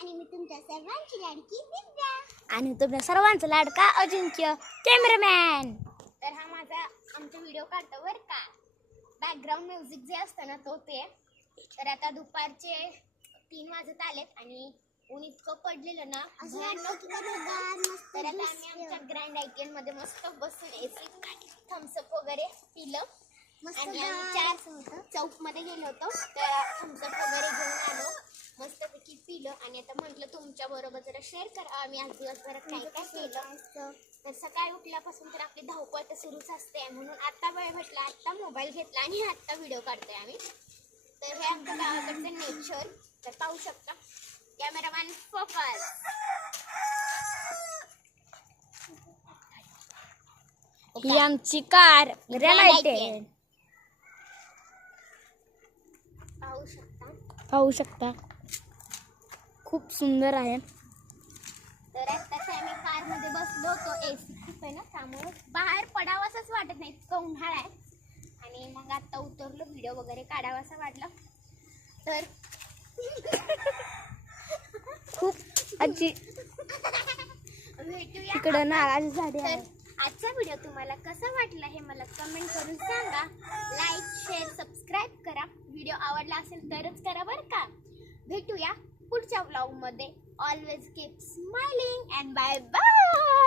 आणि मी तुमच्या सर्वांची लाडकी दिव्या आणि तुमच्या सर्वांचा लाडका अजिंक्य कॅमेरामॅन. तर हा माझा आमचा व्हिडिओ काढतो बरं का. बॅकग्राऊंड म्युझिक जे असतं ना ते. तर आता दुपारचे 3 वाजत आलेत आणि ऊन इतकं पडलेलं ना भयानक. तर आता आम्ही आमच्या ग्रँड आयटीएन मध्ये मस्त बसून एसी थम्सअप वगैरे पिलं आणि आम्ही 4 चौक मध्ये गेलो होतो. तर थम्सअप वगैरे घेऊन आलो, मस्तपैकी पिलं आणि आता म्हटलं तुमच्या बरोबर जरा शेअर करा आम्ही आज दिवसभरात काय काय केलं. तर सकाळी उठल्यापासून तर आपली धावपळ तर सुरूच असते, म्हणून आता वेळ भेटला, आत्ता मोबाईल घेतला आणि आत्ता व्हिडिओ काढतोय आम्ही. तर हे आमच्या गावाकडचं नेचर तर पाहू शकता. Cameraman focus. ही आमची कार ग्रँड आयटीएन पाहू शकता, खूप सुंदर आहे. तर आत्ताच आम्ही कार मध्ये बसलो होतो, एसी खूप आहे ना त्यामुळे बाहेर पडावंसंच वाटत नाही, इतकं उन्हाळा आहे. आणि मग आता उतरलो, व्हिडिओ वगैरे काढावासा वाटला तर खूप आजी भेटूया तिकडं नारळाची झाडे तर आहेत. आजचा व्हिडिओ तुम्हाला कसा वाटला हे मला कमेंट करून सांगा. लाईक शेअर सबस्क्राईब करा, व्हिडिओ आवडला असेल तरच करा बरं का. भेटूया पुढच्या व्लॉग मध्ये. Always keep smiling and bye bye.